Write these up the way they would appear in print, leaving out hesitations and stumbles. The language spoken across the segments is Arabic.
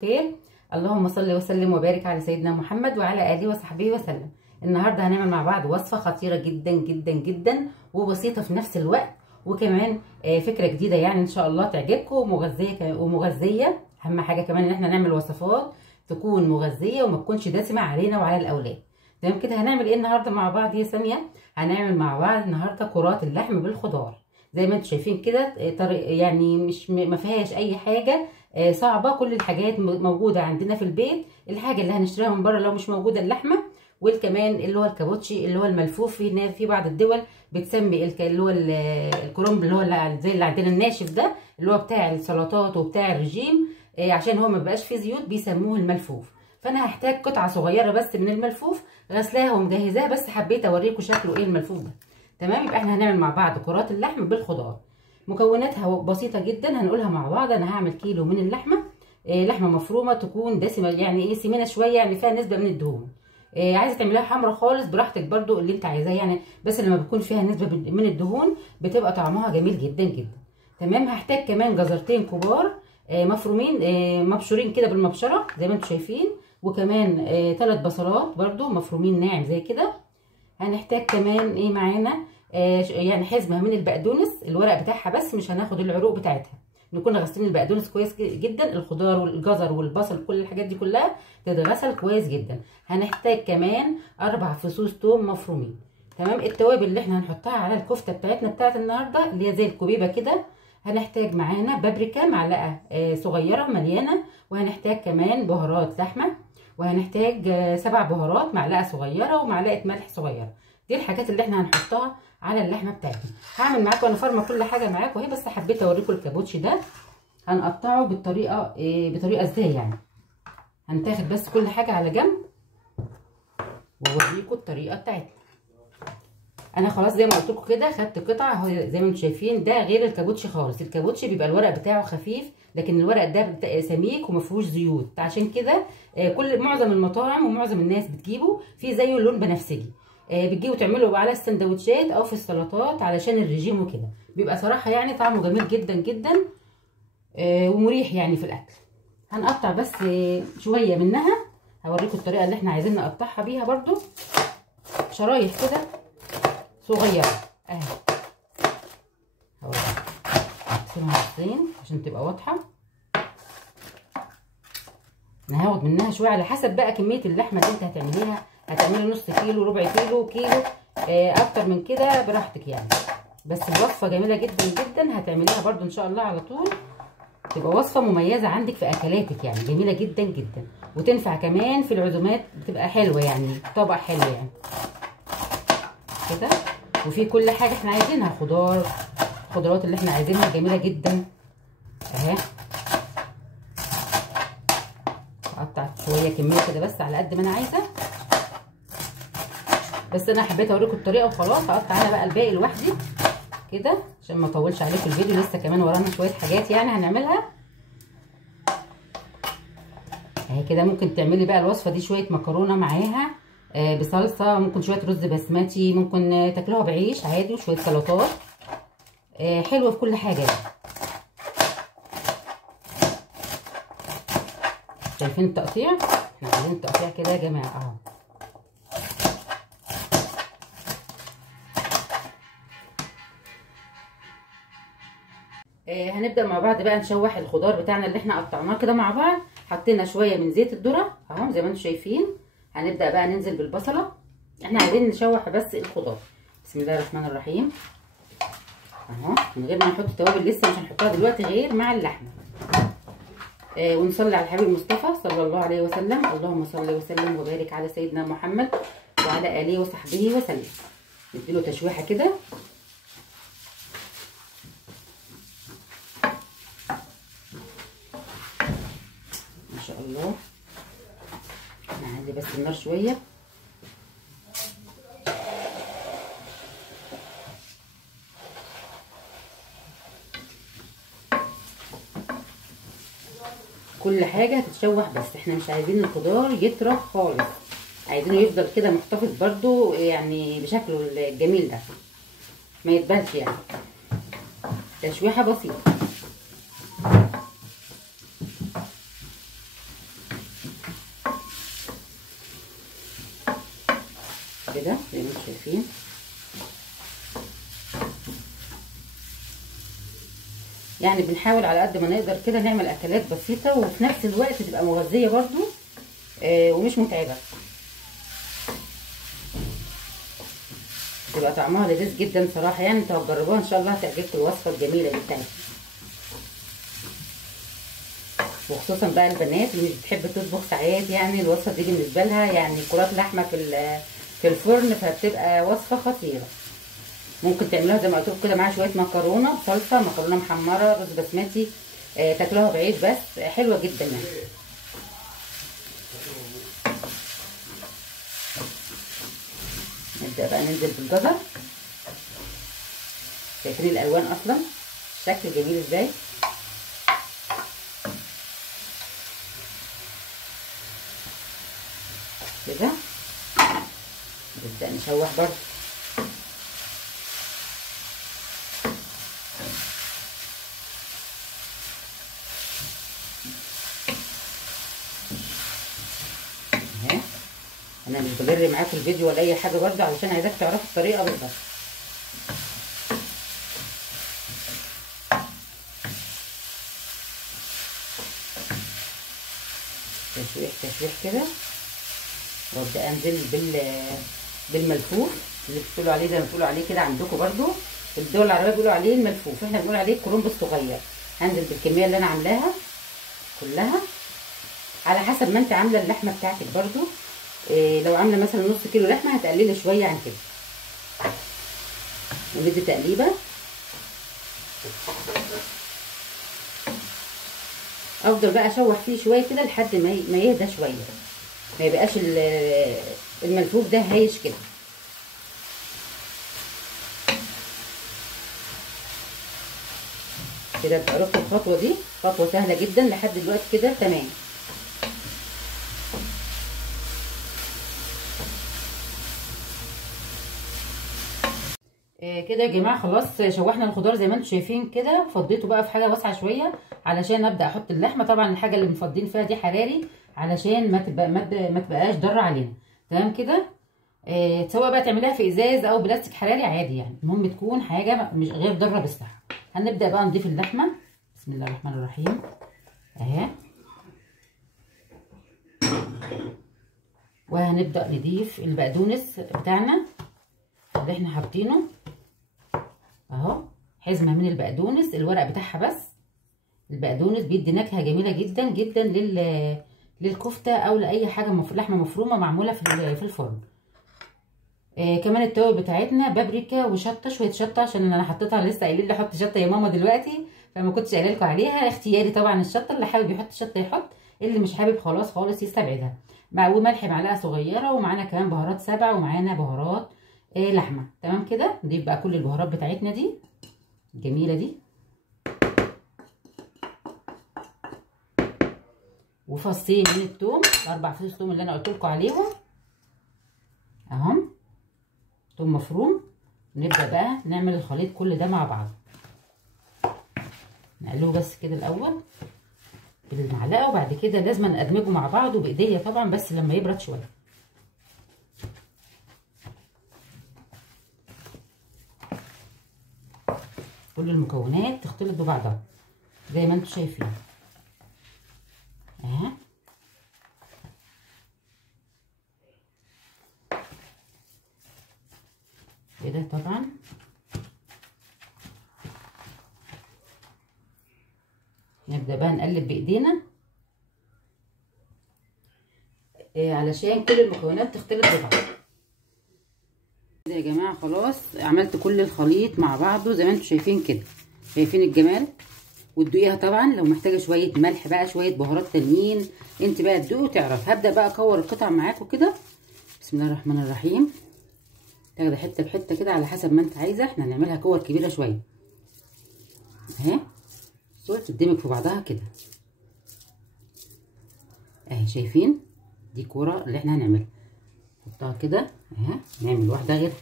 خير. اللهم صل وسلم وبارك على سيدنا محمد وعلى اله وصحبه وسلم. النهارده هنعمل مع بعض وصفه خطيره جدا جدا جدا وبسيطه في نفس الوقت، وكمان فكره جديده يعني ان شاء الله تعجبكم ومغذيه. اهم حاجه كمان ان احنا نعمل وصفات تكون مغذيه وما تكونش دسمه علينا وعلى الاولاد. تمام كده. هنعمل ايه النهارده مع بعض يا ساميه؟ هنعمل مع بعض النهارده كرات اللحم بالخضار زي ما انتم شايفين كده. يعني مش ما فيهاش اي حاجه صعبه، كل الحاجات موجوده عندنا في البيت. الحاجه اللي هنشتريها من بره لو مش موجوده اللحمه، والكمان اللي هو الكابوتشي اللي هو الملفوف. في بعض الدول بتسمي اللي هو الكرنب اللي هو زي اللي عندنا الناشف ده، اللي هو بتاع السلطات وبتاع الرجيم، عشان هو ما بقاش فيه زيوت بيسموه الملفوف. فانا هحتاج قطعه صغيره بس من الملفوف غسلاها ومجهزاها، بس حبيت اوريكم شكله ايه الملفوف ده. تمام. يبقى احنا هنعمل مع بعض كرات اللحم بالخضار. مكوناتها بسيطه جدا هنقولها مع بعض. انا هعمل كيلو من اللحمه، لحمه مفرومه تكون دسمه، يعني ايه سمينه شويه، يعني فيها نسبه من الدهون. عايزه تعمليها حمرا خالص براحتك برضو اللي انت عايزاه يعني، بس لما بيكون فيها نسبه من الدهون بتبقى طعمها جميل جدا جدا. تمام. هحتاج كمان جزرتين كبار مفرومين، مبشورين كده بالمبشره زي ما انتم شايفين، وكمان 3 بصلات برضو مفرومين ناعم زي كده. هنحتاج كمان ايه معانا، يعني حزمه من البقدونس، الورق بتاعها بس، مش هناخد العروق بتاعتها. نكون غاسلين البقدونس كويس جدا، الخضار والجزر والبصل كل الحاجات دي كلها تتغسل كويس جدا. هنحتاج كمان 4 فصوص توم مفرومين. تمام. التوابل اللي احنا هنحطها على الكفته بتاعتنا بتاعت النهارده اللي هي زي الكوبيبه كده، هنحتاج معانا بابريكا معلقه صغيره مليانه، وهنحتاج كمان بهارات لحمه، وهنحتاج 7 بهارات معلقه صغيره، ومعلقه ملح صغيره. دي الحاجات اللي احنا هنحطها على اللحمه بتاعتنا. هعمل معاكم انا فارمه كل حاجه معاكم اهي، بس حبيت اوريكم الكابوتشي ده هنقطعه بطريقه ازاي يعني. هنتاخد بس كل حاجه على جنب واوريكم الطريقه بتاعتنا. انا خلاص زي ما قلت لكم كده خدت قطعه اهو زي ما انتم شايفين. ده غير الكابوتشي خالص. الكابوتشي بيبقى الورق بتاعه خفيف، لكن الورق ده سميك وما فيهوش زيوت، عشان كده معظم المطاعم ومعظم الناس بتجيبه في زيه لون بنفسجي. بتجيبوا تعملوا على السندوتشات او في السلطات علشان الرجيم وكده. بيبقى صراحه يعني طعمه جميل جدا جدا ومريح يعني في الاكل. هنقطع بس شويه منها، هوريكم الطريقه اللي احنا عايزين نقطعها بيها برضو، شرايح كده صغيره اهي. هقسمها نصين عشان تبقى واضحه. انا هاخد منها شويه على حسب بقى كميه اللحمه اللي انت هتعمليها. هتعملي نص كيلو، ربع كيلو، كيلو، اكتر من كده براحتك يعني. بس الوصفه جميله جدا جدا، هتعمليها برده ان شاء الله على طول. تبقى وصفه مميزه عندك في اكلاتك يعني، جميله جدا جدا، وتنفع كمان في العزومات، بتبقى حلوه يعني، طبق حلو يعني كده. وفي كل حاجه احنا عايزينها، خضروات اللي احنا عايزينها جميله جدا اهي. قطعت شويه كميه كده بس على قد ما انا عايزه، بس انا حبيت اوريكم الطريقه وخلاص. هقطع انا بقى الباقي لوحدي كده عشان ما اطولش عليكم الفيديو، لسه كمان ورانا شويه حاجات يعني هنعملها اهي كده. ممكن تعملي بقى الوصفه دي شويه مكرونه معاها بصلصه، ممكن شويه رز بسمتي، ممكن تاكلوها بعيش عادي، وشويه سلطات حلوه في كل حاجه يعني. شايفين التقطيع؟ احنا عايزين التقطيع كده يا جماعه اهو. هنبدا مع بعض بقى نشوح الخضار بتاعنا اللي احنا قطعناه كده مع بعض. حطينا شويه من زيت الذره اهو زي ما انتم شايفين. هنبدا بقى ننزل بالبصله. احنا عايزين نشوح بس الخضار. بسم الله الرحمن الرحيم اهو، من غير ما نحط توابل لسه، مش هنحطها دلوقتي غير مع اللحمه. ونصلي على الحبيب المصطفى صلى الله عليه وسلم. اللهم صل وسلم وبارك على سيدنا محمد وعلى اله وصحبه وسلم. نديله تشويحه كده ما شاء الله. نعلي بس النار شويه. كل حاجه هتتشوح، بس احنا مش عايزين الخضار يطرى خالص، عايزينه يفضل كده محتفظ برضو يعني بشكله الجميل ده، ما يتبلش يعني. تشويحه بسيطه. كده زي ما انتم شايفين. يعني بنحاول على قد ما نقدر كده نعمل اكلات بسيطه وفي نفس الوقت تبقى مغذيه برضو ومش متعبه، تبقى طعمها لذيذ جدا صراحه. يعني انتوا هتجربوها ان شاء الله هتعجبكم الوصفه الجميله دي بتاعتي، وخصوصا بقى البنات اللي مش بتحب تطبخ ساعات. يعني الوصفه دي بالنسبه لها يعني كرات لحمه في الفرن، فبتبقى وصفه خطيره. ممكن تعملوها زي ما قلت لكم كده معاها شويه مكرونه بصلصه، مكرونه محمره، رز بسمتي، تاكلوها بعيش بس حلوه جدا يعني. نبدا بقى ننزل بالجزر. شايفين الالوان اصلا الشكل جميل ازاي. كده نبدا نشوح برضه. اهي انا مش بجري معاكم الفيديو ولا اي حاجه برضه، علشان عايزاك تعرفوا الطريقه بالظبط. تشويح تشويح كده، وابدا انزل بالملفوف اللي بتقولوا عليه زي ما بتقولوا عليه كده عندكم برضو في الدول العربيه بيقولوا عليه الملفوف، احنا بنقول عليه الكرنب الصغير. هنزل بالكميه اللي انا عاملاها كلها على حسب ما انت عامله اللحمه بتاعتك برضو. لو عامله مثلا نص كيلو لحمه هتقللي شويه عن كده. وندي تقليبه. افضل بقى اشوح فيه شويه كده لحد ما يهدى شويه، ما يبقاش الملفوف ده هايش كده. كده عرفتوا الخطوه دي، خطوه سهله جدا لحد دلوقتي كده تمام. كده يا جماعه خلاص شوحنا الخضار زي ما انتم شايفين كده. فضيته بقى في حاجه واسعه شويه علشان ابدا احط اللحمه. طبعا الحاجه اللي مفضين فيها دي حراري علشان ما تبقاش ضاره علينا. تمام كده. سواء بقى تعمليها في ازاز او بلاستيك حراري عادي، يعني المهم تكون حاجه مش غير ضاره بالصحه. هنبدا بقى نضيف اللحمه. بسم الله الرحمن الرحيم. اهي. وهنبدا نضيف البقدونس بتاعنا اللي احنا حاطينه اهو، حزمه من البقدونس، الورق بتاعها بس. البقدونس بيدي نكهه جميله جدا جدا للكفته او لاي حاجه لحمه مفرومه معموله في الفرن. كمان التوابل بتاعتنا بابريكا وشطه، شويه شطه عشان انا حطيتها، لسه قايلين لي حط شطه يا ماما دلوقتي، فما كنتش قايله لكم عليها. اختياري طبعا الشطه، اللي حابب يحط شطه يحط، اللي مش حابب خلاص خالص يستبعدها. وملح معلقه صغيره، ومعانا كمان بهارات سبع، ومعانا بهارات لحمه. تمام كده. نضيف بقى كل البهارات بتاعتنا دي الجميله دي، وفصين من الثوم، 4 فصوص ثوم اللي انا قلت لكم عليهم اهم، ثوم مفروم. نبدا بقى نعمل الخليط كل ده مع بعض. نقلبه بس كده الاول بالمعلقه، وبعد كده لازم ادمجه مع بعض وبايديا طبعا، بس لما يبرد شويه. كل المكونات تختلط ببعضها زي ما انتم شايفين اهي. كده طبعا نبدا بقى نقلب بايدينا علشان كل المكونات تختلط ببعض. كده يا جماعه خلاص عملت كل الخليط مع بعضه زي ما انتم شايفين كده. شايفين الجمال؟ وتدوقيها طبعا لو محتاجه شويه ملح بقى، شويه بهارات تانيين انت بقى تدوقي وتعرف. هبدا بقى اكور القطع معاكم كده. بسم الله الرحمن الرحيم. تاخدي حته بحته كده على حسب ما انت عايزه، احنا هنعملها كور كبيره شويه اهي. بصوا تدمج في بعضها كده اهي. شايفين دي كوره اللي احنا هنعملها، نحطها كده اهي. نعمل واحده غير،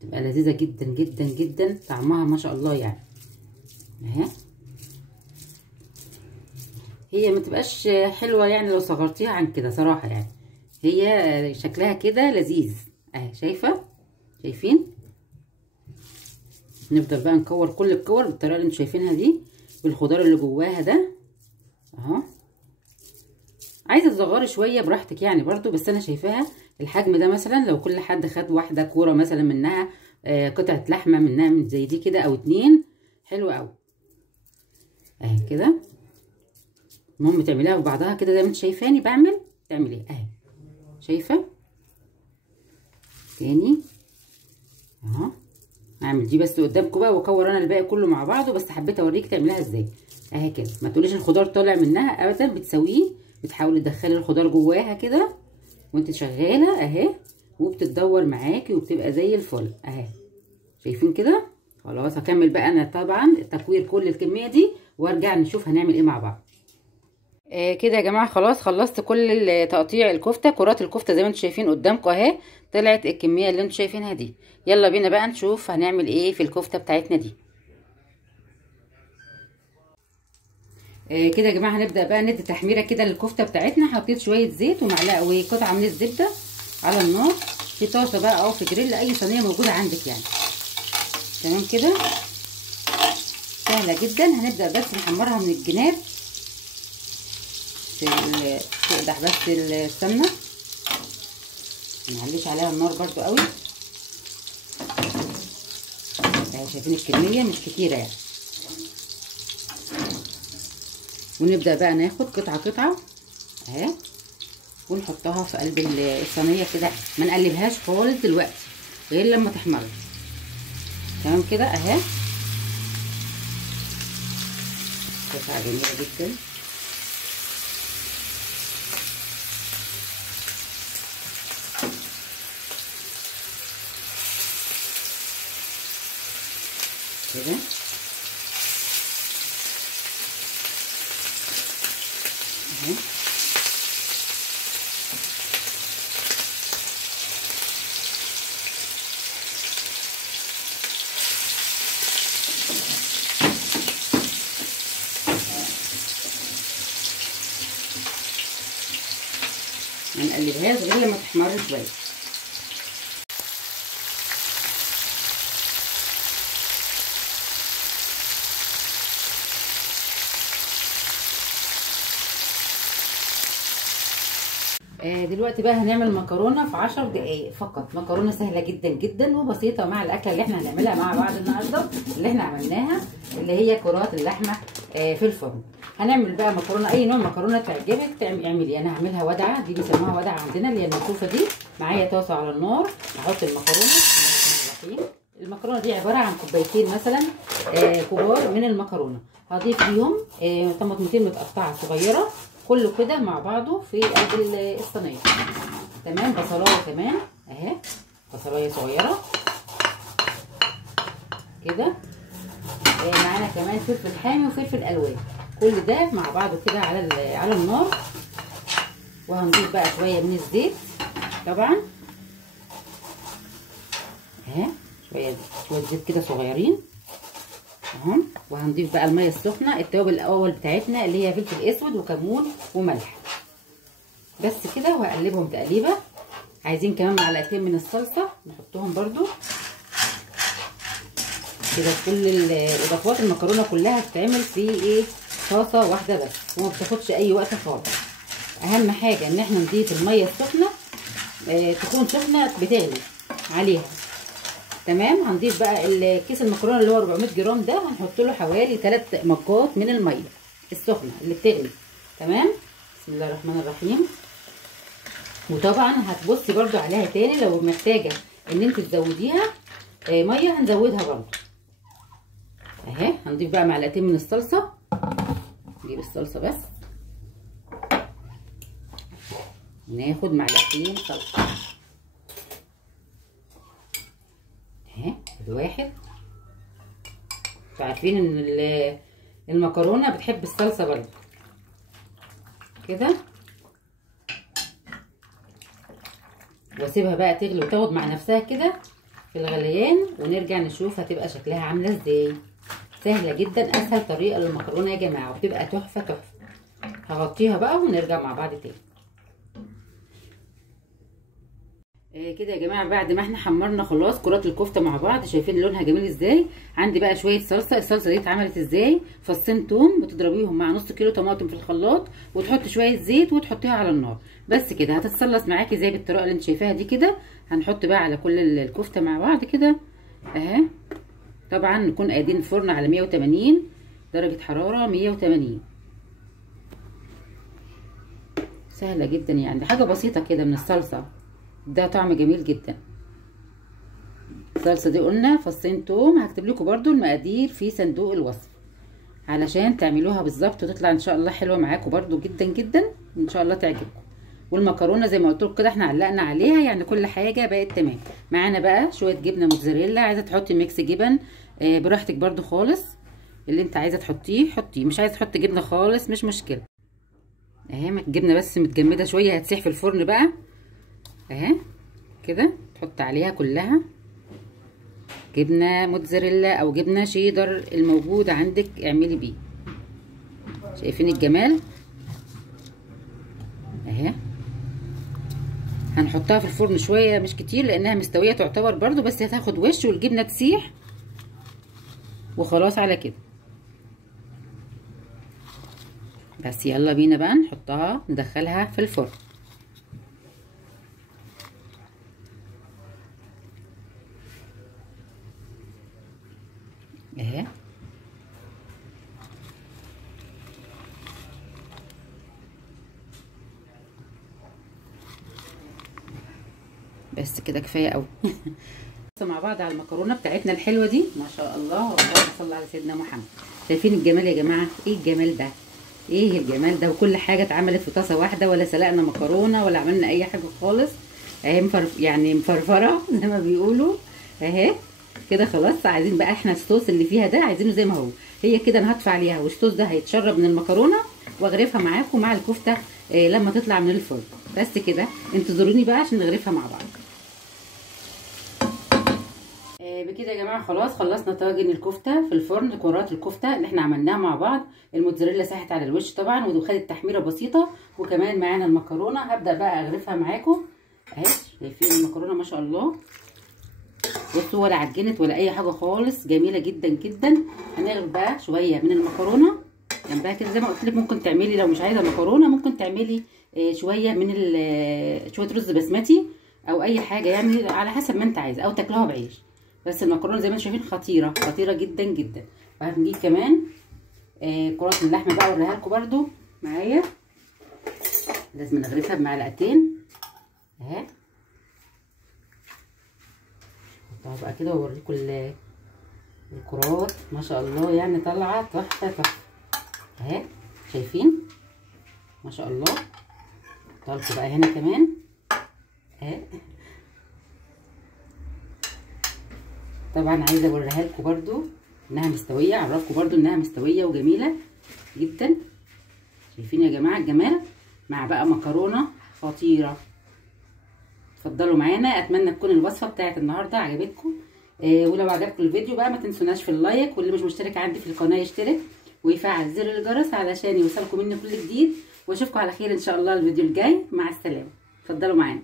تبقى لذيذه جدا جدا جدا، طعمها ما شاء الله يعني اهي. هي ما تبقاش حلوه يعني لو صغرتيها عن كده صراحه يعني، هي شكلها كده لذيذ اهي، شايفين؟ نفضل بقى نكور كل الكور بالطريقه اللي انتوا شايفينها دي، بالخضار اللي جواها ده اهو. عايزه تصغري شويه براحتك يعني برضو، بس انا شايفاها الحجم ده مثلا لو كل حد خد واحده كوره مثلا منها، قطعه لحمه منها من زي دي كده او 2، حلو قوي اهي كده. المهم تعمليها ببعضها كده زي ما انت شايفاني بعمل، تعملي اهي، شايفه؟ تاني اهو، هعمل دي بس قدامكم بقى واكور انا الباقي كله مع بعضه، بس حبيت اوريك تعمليها ازاي اهي كده. ما تقوليش الخضار طالع منها ابدا، بتسويه، بتحاولي تدخلي الخضار جواها كده وانت شغاله اهي، وبتتدور معاكي وبتبقى زي الفل اهي، شايفين كده؟ خلاص هكمل بقى انا طبعا تكوير كل الكميه دي وارجع نشوف هنعمل ايه مع بعض. كده يا جماعه خلاص خلصت كل تقطيع الكفته، كرات الكفته زي ما انتم شايفين قدامكم اهي، طلعت الكميه اللي انتم شايفينها دي. يلا بينا بقى نشوف هنعمل ايه في الكفته بتاعتنا دي. كده يا جماعه هنبدا بقى ندي تحميره كده للكفته بتاعتنا. حطيت شويه زيت ومعلقه وقطعه من الزبده على النار في طاسه بقى او في جريل، اي صينيه موجوده عندك يعني. تمام كده، سهله جدا. هنبدا بس نحمرها من الجناب، تقدح بس السمنه، معليش عليها النار برضو قوي اهي، شايفين الكميه مش كتيره يعني. ونبدا بقى ناخد قطعه اهي ونحطها في قلب الصينيه كده، ما نقلبهاش خالص دلوقتي غير لما تحمر. تمام كده اهي، قطعه جميله جدا. كده اهي، ما نقلبهاش غير لما تحمر شويه. دلوقتي بقى هنعمل مكرونه في 10 دقايق فقط. مكرونه سهله جدا جدا وبسيطه مع الاكله اللي احنا هنعملها مع بعض النهارده، اللي احنا عملناها اللي هي كرات اللحمه في الفرن. هنعمل بقى مكرونه، اي نوع مكرونه تعجبك اعملي. انا هعملها ودعه، دي بيسموها ودعه عندنا اللي هي الملفوفه دي. معايا طاسه على النار، هحط المكرونه. المكرونه دي عباره عن كوبايتين مثلا كبار من المكرونه. هضيف فيهم طماطمتين متقطعه صغيره، كله كده مع بعضه في قلب الصينيه. تمام، بصلايه كمان اهي، بصلايه صغيره كده. معانا كمان فلفل حامي وفلفل الوان، كل ده مع بعضه كده على النار. وهنضيف بقى شويه من الزيت طبعا اهي، شويه زيت كده صغيرين اهو. وهنضيف بقى الميه السخنه، التوابل الاول بتاعتنا اللي هي فلفل اسود وكمون وملح بس كده، وهقلبهم تقليبه. عايزين كمان معلقتين من الصلصه نحطهم برده كده. كل الاضافات المكرونه كلها بتتعمل في طاسه واحده بس، وما بتاخدش اي وقت خالص. اهم حاجه ان احنا نضيف الميه السخنه تكون سخنه بتغلي عليها. تمام، هنضيف بقى الكيس المكرونه اللي هو 400 جرام ده، هنحط له حوالي 3 مجات من الميه السخنه اللي بتغلي. تمام، بسم الله الرحمن الرحيم. وطبعا هتبصي برده عليها تاني لو محتاجه ان انت تزوديها ميه هنزودها برده اهي. هنضيف بقى معلقتين من الصلصه، نجيب الصلصه بس، ناخد معلقتين صلصه اهي الواحد. انتوا عارفين ان المكرونه بتحب الصلصه برده كده. واسيبها بقى تغلي وتاخد مع نفسها كده في الغليان، ونرجع نشوف هتبقى شكلها عامله ازاي. سهله جدا، اسهل طريقه للمكرونه يا جماعه، وبتبقى تحفه تحفه. هغطيها بقى ونرجع مع بعض تاني. كده يا جماعه بعد ما احنا حمرنا خلاص كرات الكفته مع بعض، شايفين لونها جميل ازاي. عندي بقى شويه صلصه. الصلصه دي اتعملت ازاي؟ فصين توم بتضربيهم مع نص كيلو طماطم في الخلاط، وتحط شويه زيت وتحطيها على النار. بس كده هتتصلص معاكي زي بالطريقه اللي انت شايفاها دي كده. هنحط بقى على كل الكفته مع بعض كده اهي. طبعا نكون قايدين الفرن على 180 درجه حراره، 180. سهله جدا يعني، حاجه بسيطه كده من الصلصه، ده طعم جميل جدا. الصلصه دي قلنا فصين توم. هكتب لكم برده المقادير في صندوق الوصف علشان تعملوها بالظبط وتطلع ان شاء الله حلوه معاكم برده جدا جدا، ان شاء الله تعجبكم. والمكرونه زي ما قلت لكم كده احنا علقنا عليها، يعني كل حاجه بقت تمام. معانا بقى شويه جبنه موتزاريلا. عايزه تحطي ميكس جبن براحتك برده خالص، اللي انت عايزه تحطيه حطيه، مش عايزه تحطي جبنه خالص مش مشكله. اهي الجبنه بس متجمده شويه هتسيح في الفرن بقى اهي كده. تحط عليها كلها جبنه موتزاريلا او جبنه شيدر الموجود عندك اعملي بيه. شايفين الجمال اهي. هنحطها في الفرن شويه مش كتير لانها مستويه تعتبر برضو، بس هتاخد وش والجبنه تسيح وخلاص على كده. بس يلا بينا بقى نحطها ندخلها في الفرن اهي. بس كده كفايه قوي. مع بعض على المكرونه بتاعتنا الحلوه دي ما شاء الله، اللهم صل على سيدنا محمد. شايفين الجمال يا جماعه؟ ايه الجمال ده؟ ايه الجمال ده؟ وكل حاجه اتعملت في طاسه واحده، ولا سلقنا مكرونه ولا عملنا اي حاجه خالص اهي. يعني مفرفره زي ما بيقولوا اهي كده. خلاص عايزين بقى احنا الصوص اللي فيها ده عايزينه زي ما هو. هي كده انا هطفي عليها والصوص ده هيتشرب من المكرونه واغرفها معاكم مع الكفته لما تطلع من الفرن. بس كده انتظروني بقى عشان نغرفها مع بعض. بكده يا جماعه خلاص خلصنا طاجن الكفته في الفرن. كرات الكفته اللي احنا عملناها مع بعض، الموتزاريلا ساحت على الوش طبعا وخدت تحميره بسيطه، وكمان معانا المكرونه. هبدا بقى اغرفها معاكم اهي. شايفين المكرونه ما شاء الله؟ بصوا ولا عجنت ولا اي حاجه خالص، جميله جدا جدا. هنغرف بقى شويه من المكرونه جنبها كده زي ما قلت لك. ممكن تعملي لو مش عايزه مكرونه ممكن تعملي شويه من شويه رز بسمتي او اي حاجه، يعني على حسب ما انت عايزه، او تاكلوها بعيش. بس المكرونه زي ما انتم شايفين خطيره خطيره جدا جدا. وهنجيب كمان كرات اللحمه بقى اوريها لكم برده معايا. لازم نغرفها بمعلقتين اهي. احطها بقى كده واوريكم الكرات ما شاء الله، يعني طالعه تحفه تحفه اهي. شايفين ما شاء الله؟ احطها لكم بقى هنا كمان اهي. طبعا عايزه اوريها لكم برده انها مستويه، اعرفكم برده انها مستويه وجميله جدا. شايفين يا جماعه الجمال؟ مع بقى مكرونه خطيره. اتفضلوا معانا. اتمنى تكون الوصفه بتاعت النهارده عجبتكم. ولو عجبكم الفيديو بقى ما تنسوناش في اللايك، واللي مش مشترك عندي في القناه يشترك ويفعل زر الجرس علشان يوصلكم مني كل جديد. واشوفكم على خير ان شاء الله الفيديو الجاي. مع السلامه. اتفضلوا معانا.